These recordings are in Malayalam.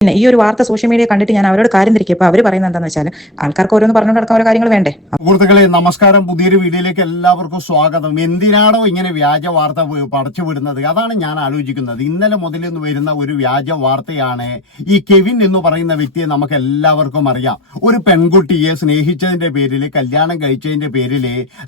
പിന്നെ ഈ ഒരു വാർത്ത സോഷ്യൽ മീഡിയ കണ്ടിട്ട് ഞാൻ അവരോട് കാര്യം തിരിക്കും അവർ പറയുന്നത് എന്താണെന്ന് വെച്ചാൽ ആൾക്കാർക്ക് ഓരോന്ന് പറഞ്ഞുകൊണ്ട് ഓരോ കാര്യങ്ങൾ വേണ്ടേ? സുഹൃത്തുക്കളെ നമസ്കാരം. പുതിയൊരു വീഡിയോയിലേക്ക് എല്ലാവർക്കും സ്വാഗതം. എന്തിനാണോ ഇങ്ങനെ വ്യാജ വാർത്ത പടച്ചു വിടുന്നത്? അതാണ് ഞാൻ ആലോചിക്കുന്നത്. ഇന്നലെ മുതൽ നിന്ന് വരുന്ന ഒരു വ്യാജ വാർത്തയാണ് ഈ കെവിൻ എന്ന് പറയുന്ന വ്യക്തിയെ നമുക്ക് എല്ലാവർക്കും അറിയാം. ഒരു പെൺകുട്ടിയെ സ്നേഹിച്ചതിന്റെ പേരിൽ കല്യാണം കഴിച്ചതിന്റെ പേരിൽ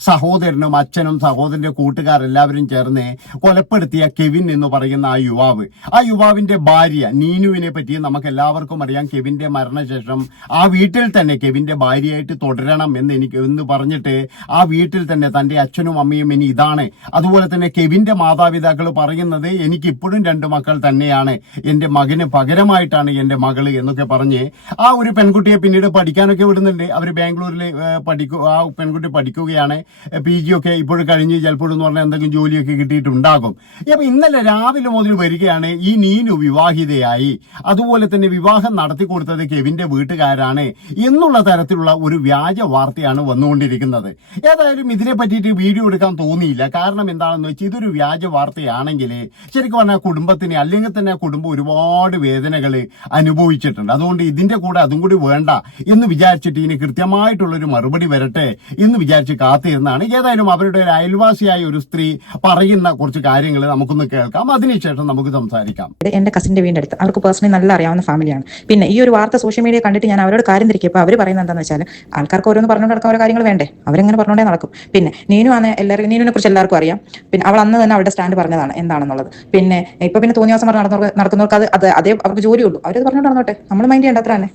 സഹോദരനും അച്ഛനും സഹോദരന്റെ കൂട്ടുകാരെല്ലാവരും ചേർന്ന് കൊലപ്പെടുത്തിയ കെവിൻ എന്ന് പറയുന്ന ആ യുവാവ്. ആ യുവാവിന്റെ ഭാര്യ നീനുവിനെ പറ്റി നമുക്ക് എല്ലാവർക്കും അറിയാം കെവിന്റെ മരണശേഷം ആ വീട്ടിൽ തന്നെ കെവിന്റെ ഭാര്യയായിട്ട് തുടരണം എന്ന് എനിക്ക് എന്ന് പറഞ്ഞിട്ട് ആ വീട്ടിൽ തന്നെ തന്റെ അച്ഛനും അമ്മയും ഇനി ഇതാണ്. അതുപോലെ തന്നെ കെവിന്റെ മാതാപിതാക്കൾ പറയുന്നത് എനിക്കിപ്പോഴും രണ്ട് മക്കൾ തന്നെയാണ്. എന്റെ മകന് പകരമായിട്ടാണ് എന്റെ മകൾ എന്നൊക്കെ പറഞ്ഞ് ആ ഒരു പെൺകുട്ടിയെ പിന്നീട് പഠിക്കാനൊക്കെ വിടുന്നുണ്ട്. അവർ ബാംഗ്ലൂരിൽ പഠിക്കു ആ പെൺകുട്ടി പഠിക്കുകയാണ്. പി ജി ഒക്കെ ഇപ്പോഴും കഴിഞ്ഞ് ചിലപ്പോഴും എന്ന് പറഞ്ഞാൽ എന്തെങ്കിലും ജോലിയൊക്കെ കിട്ടിയിട്ടുണ്ടാകും. അപ്പൊ ഇന്നലെ രാവിലെ മുതൽ വരികയാണ് ഈ നീനു വിവാഹിതയായി. അതുപോലെ തന്നെ വിവാഹം നടത്തി കൊടുത്തത് കെവിന്റെ വീട്ടുകാരാണ് എന്നുള്ള തരത്തിലുള്ള ഒരു വ്യാജ വാർത്തയാണ് വന്നുകൊണ്ടിരിക്കുന്നത്. ഏതായാലും ഇതിനെ പറ്റിയിട്ട് വീഡിയോ എടുക്കാൻ തോന്നിയില്ല. കാരണം എന്താണെന്ന് വെച്ചാൽ ഇതൊരു വ്യാജ വാർത്തയാണെങ്കിൽ ശരിക്കും പറഞ്ഞാൽ കുടുംബത്തിന് അല്ലെങ്കിൽ തന്നെ കുടുംബം ഒരുപാട് വേദനകൾ അനുഭവിച്ചിട്ടുണ്ട്. അതുകൊണ്ട് ഇതിന്റെ കൂടെ അതും കൂടി വേണ്ട എന്ന് വിചാരിച്ചിട്ട് ഇനി കൃത്യമായിട്ടുള്ളൊരു മറുപടി വരട്ടെ എന്ന് വിചാരിച്ച് കാത്തിരുന്നാണ് ഏതായാലും അവരുടെ ഒരു അയൽവാസിയായ ഒരു സ്ത്രീ പറയുന്ന കുറച്ച് കാര്യങ്ങൾ നമുക്കൊന്ന് കേൾക്കാം. അതിനുശേഷം നമുക്ക് സംസാരിക്കാം. എന്റെ കസിന്റെ വീടിന്റെ അടുത്ത്. അവർക്ക് പേഴ്സണലി നല്ല അറിയാവുന്ന ഫാമിലിയാണ്. പിന്നെ ഈ ഒരു വാർത്ത സോഷ്യൽ മീഡിയ കണ്ടിട്ട് ഞാൻ അവരോട് കാര്യം തിരിക്കും അവർ പറയുന്നത് എന്താണെന്ന് വെച്ചാൽ ആൾക്കാർക്ക് ഓരോന്ന് പറഞ്ഞുകൊണ്ട് നടക്കാൻ ഓരോ കാര്യങ്ങൾ വേണ്ടേ? അവരെങ്ങനെ പറഞ്ഞുകൊണ്ടേ നടക്കും. പിന്നെ നീനു ആണ് എല്ലാവരും നീനുവിനെ കുറിച്ച് എല്ലാവർക്കും അറിയാം. പിന്നെ അവൾ അന്ന് തന്നെ അവരുടെ സ്റ്റാൻഡ് പറഞ്ഞതാണ് എന്താണെന്നുള്ളത്. പിന്നെ ഇപ്പൊ പിന്നെ തോന്നിയ ദിവസം നടന്നവർക്ക് നടക്കുന്നവർക്ക് അത് അത് അതേ അവർക്ക് ജോലിയുള്ളൂ. അവരത് പറഞ്ഞുകൊണ്ട് നടന്നോട്ടെ. നമ്മൾ മൈൻഡ് ചെയ്യേണ്ട അത്ര തന്നെ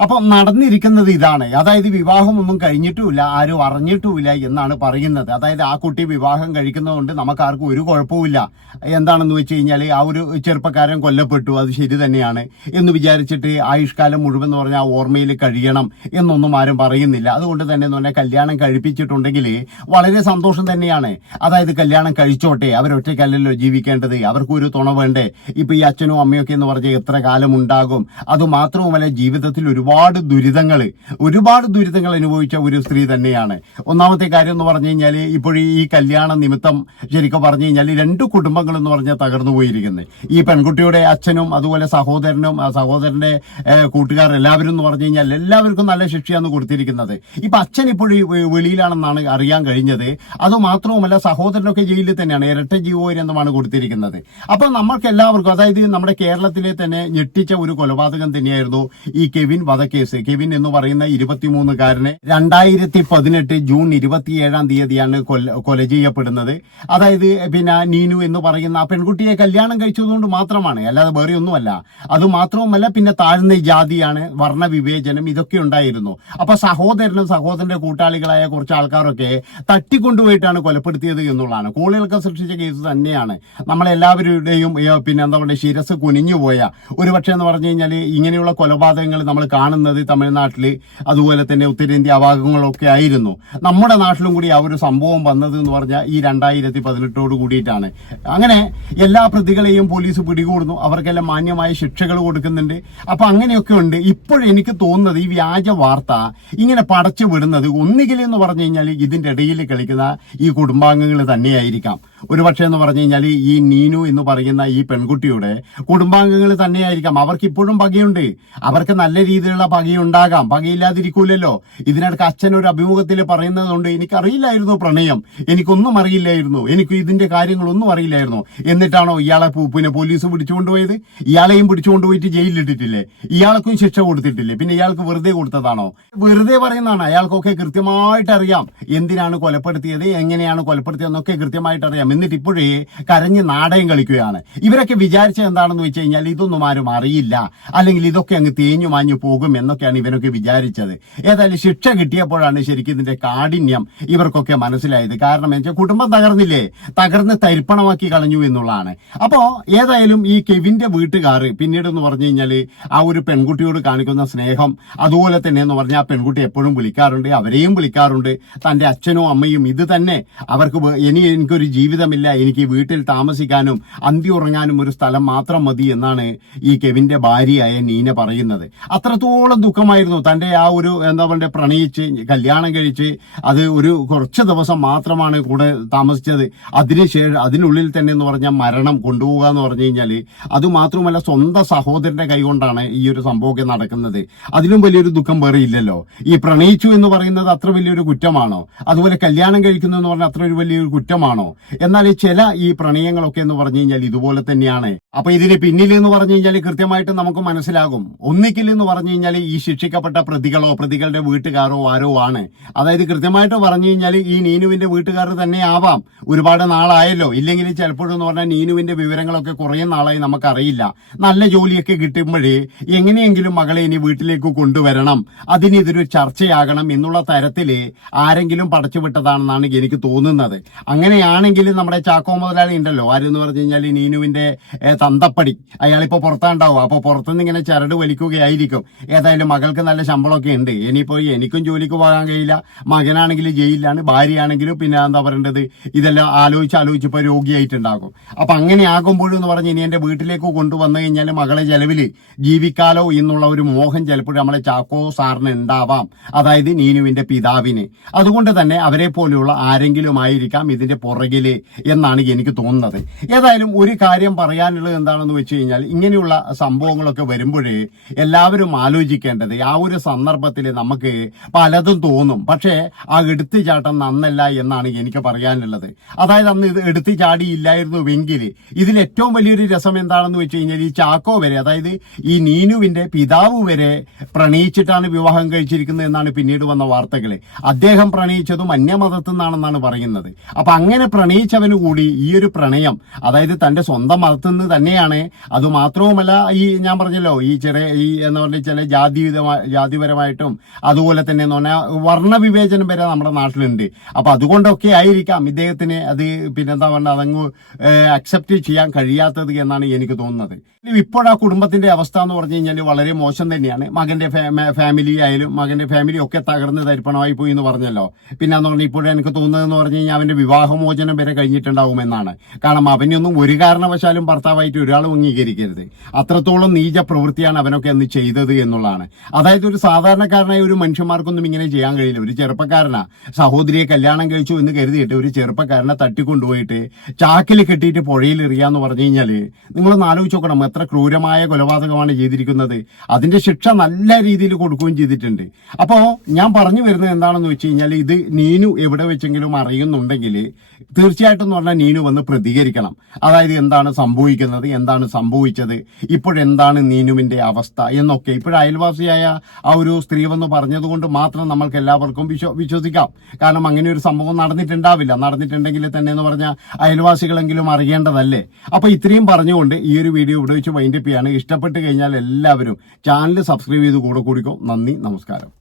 അപ്പൊ നടന്നിരിക്കുന്നത് ഇതാണ്. അതായത് വിവാഹമൊന്നും കഴിഞ്ഞിട്ടുമില്ല ആരും അറിഞ്ഞിട്ടുമില്ല എന്നാണ് പറയുന്നത്. അതായത് ആ കുട്ടി വിവാഹം കഴിക്കുന്നതുകൊണ്ട് നമുക്ക് ആർക്കും ഒരു കുഴപ്പമില്ല എന്താണെന്ന് വെച്ച് കഴിഞ്ഞാൽ ആ ഒരു ചെറുപ്പക്കാരൻ കൊല്ലപ്പെട്ടു അത് ശരി തന്നെയാണ് എന്ന് വിചാരിച്ചിട്ട് ആയുഷ്കാലം മുഴുവൻ എന്ന് പറഞ്ഞാൽ ഓർമ്മയിൽ കഴിയണം എന്നൊന്നും ആരും പറയുന്നില്ല. അതുകൊണ്ട് തന്നെ എന്ന് പറഞ്ഞാൽ കല്യാണം കഴിപ്പിച്ചിട്ടുണ്ടെങ്കിൽ വളരെ സന്തോഷം തന്നെയാണ്. അതായത് കല്യാണം കഴിച്ചോട്ടെ അവരൊറ്റയ്ക്കല്ലല്ലോ ജീവിക്കേണ്ടത് അവർക്ക് ഒരു തുണ വേണ്ടേ? ഇപ്പൊ ഈ അച്ഛനും അമ്മയൊക്കെ എന്ന് പറഞ്ഞാൽ എത്ര കാലം ഉണ്ടാകും അത് മാത്രവുമല്ല ജീവിതത്തിൽ ഒരുപാട് ദുരിതങ്ങൾ ഒരുപാട് ദുരിതങ്ങൾ അനുഭവിച്ച ഒരു സ്ത്രീ തന്നെയാണ്. ഒന്നാമത്തെ കാര്യം എന്ന് പറഞ്ഞു കഴിഞ്ഞാൽ ഇപ്പോഴീ ഈ കല്യാണ നിമിത്തം ശരിക്കും പറഞ്ഞു കഴിഞ്ഞാൽ രണ്ട് കുടുംബങ്ങൾ എന്ന് പറഞ്ഞാൽ തകർന്നു പോയിരിക്കുന്നത് ഈ പെൺകുട്ടിയുടെ അച്ഛനും അതുപോലെ സഹോദരനും സഹോദരന്റെ കൂട്ടുകാർ എല്ലാവരും എന്ന് പറഞ്ഞു കഴിഞ്ഞാൽ എല്ലാവർക്കും നല്ല ശിക്ഷയാണ് കൊടുത്തിരിക്കുന്നത്. ഇപ്പൊ അച്ഛൻ ഇപ്പോഴും വെളിയിലാണെന്നാണ് അറിയാൻ കഴിഞ്ഞത്. അത് മാത്രവുമല്ല സഹോദരനൊക്കെ ജയിലിൽ തന്നെയാണ് ഇരട്ട ജീവോരന്തമാണ് കൊടുത്തിരിക്കുന്നത്. അപ്പൊ നമ്മൾക്ക് എല്ലാവർക്കും അതായത് നമ്മുടെ കേരളത്തിലെ തന്നെ ഞെട്ടിച്ച ഒരു കൊലപാതകം തന്നെയായിരുന്നു ഈ കെവിൻ വധക്കേസ് കെവിൻ എന്ന് പറയുന്ന ഇരുപത്തിമൂന്നുകാരനെ രണ്ടായിരത്തി പതിനെട്ട് ജൂൺ ഇരുപത്തിയേഴാം തീയതിയാണ് കൊല ചെയ്യപ്പെടുന്നത്. അതായത് പിന്നെ നീനു എന്ന് പറയുന്ന ആ പെൺകുട്ടിയെ കല്യാണം കഴിച്ചതുകൊണ്ട് മാത്രമാണ് അല്ലാതെ വേറെ ഒന്നുമല്ല. അത് മാത്രവുമല്ല പിന്നെ താഴ്ന്ന ജാതിയാണ് വർണ വിവേചനം ഇതൊക്കെ ഉണ്ടായിരുന്നു. അപ്പൊ സഹോദരനും സഹോദരന്റെ കൂട്ടാളികളായ കുറച്ച് ആൾക്കാരൊക്കെ തട്ടിക്കൊണ്ടുപോയിട്ടാണ് കൊലപ്പെടുത്തിയത് എന്നുള്ളതാണ്. കോളികൾക്ക് സൃഷ്ടിച്ച കേസ് തന്നെയാണ്. നമ്മളെല്ലാവരുടെയും പിന്നെ എന്താ പറയുക ശിരസ് കുനിഞ്ഞുപോയ. ഒരു പക്ഷേ എന്ന് പറഞ്ഞു കഴിഞ്ഞാൽ ഇങ്ങനെയുള്ള കൊലപാതകങ്ങൾ നമ്മൾ കാണുന്നത് തമിഴ്നാട്ടിൽ അതുപോലെ തന്നെ ഉത്തരേന്ത്യ ഭാഗങ്ങളൊക്കെ ആയിരുന്നു. നമ്മുടെ നാട്ടിലും കൂടി ആ ഒരു സംഭവം വന്നത് എന്ന് പറഞ്ഞാൽ ഈ രണ്ടായിരത്തി പതിനെട്ടോട് കൂടിയിട്ടാണ്. അങ്ങനെ എല്ലാ പ്രതികളെയും പോലീസ് പിടികൂടുന്നു. അവർക്കെല്ലാം മാന്യമായ ശിക്ഷകൾ കൊടുക്കുന്നുണ്ട്. അപ്പൊ അങ്ങനെയൊക്കെ ഉണ്ട്. ഇപ്പോഴെനിക്ക് തോന്നുന്നത് ഈ വ്യാജ വാർത്ത ഇങ്ങനെ പടച്ചു വിടുന്നത് ഒന്നുകിൽ എന്ന് പറഞ്ഞു കഴിഞ്ഞാൽ ഇതിന്റെ ഇടയിൽ കളിക്കുന്ന ഈ കുടുംബാംഗങ്ങൾ തന്നെയായിരിക്കാം. ഒരു പക്ഷേ എന്ന് പറഞ്ഞു കഴിഞ്ഞാൽ ഈ നീനു എന്ന് പറയുന്ന ഈ പെൺകുട്ടിയുടെ കുടുംബാംഗങ്ങൾ തന്നെയായിരിക്കാം. അവർക്ക് ഇപ്പോഴും പകയുണ്ട്. അവർക്ക് നല്ല രീതിയിലുള്ള പകയുണ്ടാകാം പകയില്ലാതിരിക്കൂലല്ലോ ഇതിനിടയ്ക്ക് അച്ഛൻ ഒരു അഭിമുഖത്തിൽ പറയുന്നതുകൊണ്ട് എനിക്കറിയില്ലായിരുന്നു പ്രണയം. എനിക്കൊന്നും അറിയില്ലായിരുന്നു. എനിക്ക് ഇതിന്റെ കാര്യങ്ങളൊന്നും അറിയില്ലായിരുന്നു. എന്നിട്ടാണോ ഇയാളെ പിന്നെ പോലീസ് പിടിച്ചുകൊണ്ടുപോയത്? ഇയാളെയും പിടിച്ചുകൊണ്ടുപോയിട്ട് ജയിലിലിട്ടിട്ടില്ലേ? ഇയാൾക്കും ശിക്ഷ കൊടുത്തിട്ടില്ലേ? പിന്നെ ഇയാൾക്ക് വെറുതെ കൊടുത്തതാണോ? വെറുതെ പറയുന്നതാണ്. അയാൾക്കൊക്കെ കൃത്യമായിട്ട് അറിയാം എന്തിനാണ് കൊലപ്പെടുത്തിയത്? എങ്ങനെയാണ് കൊലപ്പെടുത്തിയതെന്നൊക്കെ കൃത്യമായിട്ട് അറിയാം എന്നിട്ട് ഇപ്പോഴേ കരഞ്ഞ് നാടകം കളിക്കുകയാണ്. ഇവരൊക്കെ വിചാരിച്ചത് എന്താണെന്ന് വെച്ച് കഴിഞ്ഞാൽ ഇതൊന്നും ആരും അറിയില്ല. അല്ലെങ്കിൽ ഇതൊക്കെ അങ്ങ് തേഞ്ഞു മാഞ്ഞു പോകും. എന്നൊക്കെയാണ് ഇവരൊക്കെ വിചാരിച്ചത്. ഏതായാലും ശിക്ഷ കിട്ടിയപ്പോഴാണ് ശരിക്കും ഇതിന്റെ കാഠിന്യം ഇവർക്കൊക്കെ മനസ്സിലായത്. കാരണം എന്ന് കുടുംബം തകർന്നില്ലേ? തകർന്ന് തരിപ്പണമാക്കി കളഞ്ഞു എന്നുള്ളതാണ്. അപ്പോ ഏതായാലും ഈ കെവിന്റെ വീട്ടുകാർ പിന്നീട് എന്ന് പറഞ്ഞു കഴിഞ്ഞാൽ ആ ഒരു പെൺകുട്ടിയോട് കാണിക്കുന്ന സ്നേഹം അതുപോലെ തന്നെ എന്ന് പറഞ്ഞാൽ ആ പെൺകുട്ടി എപ്പോഴും വിളിക്കാറുണ്ട് അവരെയും വിളിക്കാറുണ്ട്. തന്റെ അച്ഛനോ അമ്മയും ഇത് തന്നെ. അവർക്ക് ഇനി എനിക്കൊരു ജീവിതമില്ല എനിക്ക് വീട്ടിൽ താമസിക്കാനും അന്തി ഉറങ്ങാനും ഒരു സ്ഥലം മാത്രം മതി എന്നാണ് ഈ കെവിന്റെ ഭാര്യയായ നീന പറയുന്നത്. അത്രത്തോളം അത്രത്തോളം ദുഃഖമായിരുന്നു തന്റെ ആ ഒരു എന്താ പറയുക പ്രണയിച്ച് കല്യാണം കഴിച്ച് അത് ഒരു കുറച്ച് ദിവസം മാത്രമാണ് കൂടെ താമസിച്ചത്. അതിനുശേഷം അതിനുള്ളിൽ തന്നെ എന്ന് പറഞ്ഞാൽ മരണം കൊണ്ടുപോകുക എന്ന് പറഞ്ഞു കഴിഞ്ഞാൽ അത് മാത്രമല്ല സ്വന്തം സഹോദരന്റെ കൈകൊണ്ടാണ് ഈ ഒരു സംഭവമൊക്കെ നടക്കുന്നത്. അതിലും വലിയൊരു ദുഃഖം വേറെ ഇല്ലല്ലോ. ഈ പ്രണയിച്ചു എന്ന് പറയുന്നത് അത്ര വലിയൊരു കുറ്റമാണോ? അതുപോലെ കല്യാണം കഴിക്കുന്നു എന്ന് പറഞ്ഞാൽ അത്ര ഒരു വലിയൊരു കുറ്റമാണോ? എന്നാൽ ചില ഈ പ്രണയങ്ങളൊക്കെ എന്ന് പറഞ്ഞു കഴിഞ്ഞാൽ ഇതുപോലെ തന്നെയാണ്. അപ്പൊ ഇതിന് പിന്നിൽ എന്ന് പറഞ്ഞു കഴിഞ്ഞാൽ കൃത്യമായിട്ട് നമുക്ക് മനസ്സിലാകും. ഒന്നിക്കിൽ എന്ന് പറഞ്ഞു കഴിഞ്ഞാൽ ഈ ശിക്ഷിക്കപ്പെട്ട പ്രതികളോ പ്രതികളുടെ വീട്ടുകാരോ ആരോ ആണ്. അതായത് കൃത്യമായിട്ട് പറഞ്ഞു കഴിഞ്ഞാൽ ഈ നീനുവിന്റെ വീട്ടുകാർ തന്നെ ആവാം. ഒരുപാട് നാളായല്ലോ. ഇല്ലെങ്കിൽ ചിലപ്പോഴെന്ന് പറഞ്ഞാൽ നീനുവിന്റെ വിവരങ്ങളൊക്കെ കുറേ നാളായി നമുക്കറിയില്ല. നല്ല ജോലിയൊക്കെ കിട്ടുമ്പോഴേ എങ്ങനെയെങ്കിലും മകളെ ഇനി വീട്ടിലേക്ക് കൊണ്ടുവരണം. അതിന് ഇതൊരു ചർച്ചയാകണം എന്നുള്ള തരത്തിൽ ആരെങ്കിലും പടച്ചുവിട്ടതാണെന്നാണ് എനിക്ക് തോന്നുന്നത്. അങ്ങനെയാണെങ്കിൽ നമ്മുടെ ചാക്കോ മുതലാളി ഉണ്ടല്ലോ. ആരെന്ന് പറഞ്ഞു കഴിഞ്ഞാൽ നീനുവിന്റെ തന്തപ്പടി. അയാളിപ്പോ പുറത്താണ്ടാവും. അപ്പൊ പുറത്തുനിന്ന് ഇങ്ങനെ ചരട് വലിക്കുകയായിരിക്കും. ഏതായാലും മകൾക്ക് നല്ല ശമ്പളമൊക്കെ ഉണ്ട്. ഇനിയിപ്പോ എനിക്കും ജോലിക്ക് പോകാൻ കഴിയില്ല. മകനാണെങ്കിൽ ജയിലിലാണ് ഭാര്യയാണെങ്കിലും പിന്നെ എന്താ പറയേണ്ടത്? ഇതെല്ലാം ആലോചിച്ച് ആലോചിച്ച് രോഗിയായിട്ടുണ്ടാകും. അപ്പൊ അങ്ങനെ ആകുമ്പോഴെന്ന് പറഞ്ഞ് ഇനി എന്റെ വീട്ടിലേക്ക് കൊണ്ടുവന്നു കഴിഞ്ഞാൽ മകളെ ചെലവിൽ ജീവിക്കാലോ എന്നുള്ള ഒരു മോഹം ചിലപ്പോഴും നമ്മളെ ചാക്കോ സാറിന് ഉണ്ടാവാം. അതായത് നീനുവിന്റെ പിതാവിന്. അതുകൊണ്ട് തന്നെ അവരെ പോലെയുള്ള ആരെങ്കിലും ആയിരിക്കാം ഇതിന്റെ പുറകിൽ എന്നാണ് എനിക്ക് തോന്നുന്നത്. ഏതായാലും ഒരു കാര്യം പറയാനുള്ളത് എന്താണെന്ന് വെച്ച് കഴിഞ്ഞാൽ ഇങ്ങനെയുള്ള സംഭവങ്ങളൊക്കെ വരുമ്പോഴേ എല്ലാവരും ആലോചിക്കേണ്ടത്. ആ ഒരു സന്ദർഭത്തിൽ നമുക്ക് പലതും തോന്നും. പക്ഷേ ആ എടുത്തുചാട്ടം നന്നല്ല എന്നാണ് എനിക്ക് പറയാനുള്ളത്. അതായത് അന്ന് ഇത് എടുത്തു ചാടിയില്ലായിരുന്നുവെങ്കിൽ ഇതിൽ ഏറ്റവും വലിയൊരു രസം എന്താണെന്ന് വെച്ച് കഴിഞ്ഞാൽ ഈ ചാക്കോ വരെ അതായത് ഈ നീനുവിന്റെ പിതാവ് വരെ പ്രണയിച്ചിട്ടാണ് വിവാഹം കഴിച്ചിരിക്കുന്നത് എന്നാണ് പിന്നീട് വന്ന വാർത്തകൾ അദ്ദേഹം പ്രണയിച്ചതും അന്യമതത്തിൽ നിന്നാണെന്നാണ് പറയുന്നത്. അപ്പൊ അങ്ങനെ പ്രണയിച്ചവന് കൂടി ഈ ഒരു പ്രണയം അതായത് തന്റെ സ്വന്തം മതത്തിൽ നിന്ന് തന്നെയാണ്. അത് മാത്രവുമല്ല ഈ ഞാൻ പറഞ്ഞല്ലോ ഈ ചെറിയ ഈ എന്ന് പറഞ്ഞ ചില ജാതി ജാതിപരമായിട്ടും അതുപോലെ തന്നെ എന്ന് പറഞ്ഞാൽ വർണവിവേചനം വരെ നമ്മുടെ നാട്ടിലുണ്ട്. അപ്പോൾ അതുകൊണ്ടൊക്കെ ആയിരിക്കാം ഇദ്ദേഹത്തിന് അത് പിന്നെന്താ പറഞ്ഞാൽ അതങ്ങ് അക്സെപ്റ്റ് ചെയ്യാൻ കഴിയാത്തത് എന്നാണ് എനിക്ക് തോന്നുന്നത്. ഇപ്പോഴാ കുടുംബത്തിന്റെ അവസ്ഥ എന്ന് പറഞ്ഞു കഴിഞ്ഞാൽ വളരെ മോശം തന്നെയാണ്. മകന്റെ ഫാമിലി ആയാലും മകന്റെ ഫാമിലി ഒക്കെ തകർന്ന് തരിപ്പണമായി പോയി എന്ന് പറഞ്ഞല്ലോ. പിന്നെ എന്ന് പറഞ്ഞാൽ ഇപ്പോഴും എനിക്ക് തോന്നുന്നത് എന്ന് പറഞ്ഞു കഴിഞ്ഞാൽ അവന്റെ വിവാഹമോചനം വരെ കഴിഞ്ഞിട്ടുണ്ടാവുമെന്നാണ് കാരണം അവനൊന്നും ഒരു കാരണവശാലും ഭർത്താവായിട്ട് ഒരാളും അംഗീകരിക്കരുത്. അത്രത്തോളം നീച പ്രവൃത്തിയാണ് അവനൊക്കെ അന്ന് ചെയ്തത് എന്നുള്ളതാണ് അതായത് ഒരു സാധാരണക്കാരനായ ഒരു മനുഷ്യന്മാർക്കൊന്നും ഇങ്ങനെ ചെയ്യാൻ കഴിയില്ല. ഒരു ചെറുപ്പക്കാരനാ. സഹോദരിയെ കല്യാണം കഴിച്ചു എന്ന് കരുതിയിട്ട് ഒരു ചെറുപ്പക്കാരനെ തട്ടിക്കൊണ്ടുപോയിട്ട് ചാക്കിൽ കെട്ടിയിട്ട് പുഴയിൽ എറിയാന്ന് പറഞ്ഞു കഴിഞ്ഞാൽ നിങ്ങളൊന്ന് ആലോചിച്ച് നോക്കണം. എത്ര ക്രൂരമായ കൊലപാതകമാണ് ചെയ്തിരിക്കുന്നത്. അതിന്റെ ശിക്ഷ നല്ല രീതിയിൽ കൊടുക്കുകയും ചെയ്തിട്ടുണ്ട്. അപ്പോൾ ഞാൻ പറഞ്ഞു വരുന്നത് എന്താണെന്ന് വെച്ച് കഴിഞ്ഞാൽ ഇത് നീനു എവിടെ വെച്ചെങ്കിലും അറിയുന്നുണ്ടെങ്കിൽ തീർച്ചയായിട്ടും പറഞ്ഞാൽ നീനു വന്ന് പ്രതികരിക്കണം. അതായത് എന്താണ് സംഭവിക്കുന്നത് എന്താണ് സംഭവിച്ചത് ഇപ്പോഴെന്താണ് നീനുവിന്റെ അവസ്ഥ എന്നൊക്കെ. ഇപ്പോൾ അയൽവാസിയായ ആ ഒരു സ്ത്രീ വന്ന് പറഞ്ഞതുകൊണ്ട് മാത്രം നമ്മൾക്ക് എല്ലാവർക്കും വിശ്വ വിശ്വസിക്കാം. കാരണം അങ്ങനെ ഒരു സംഭവം നടന്നിട്ടുണ്ടാവില്ല. നടന്നിട്ടുണ്ടെങ്കിൽ തന്നെ എന്ന് പറഞ്ഞാൽ അയൽവാസികളെങ്കിലും അറിയേണ്ടതല്ലേ? അപ്പൊ ഇത്രയും പറഞ്ഞുകൊണ്ട് ഈ ഒരു വീഡിയോ ഇവിടെ വെച്ച് വൈൻഡപ്പ് ചെയ്യാണ്. ഇഷ്ടപ്പെട്ട് കഴിഞ്ഞാൽ എല്ലാവരും ചാനൽ സബ്സ്ക്രൈബ് ചെയ്ത് കൂടെ കൂടിക്കോ. നന്ദി നമസ്കാരം.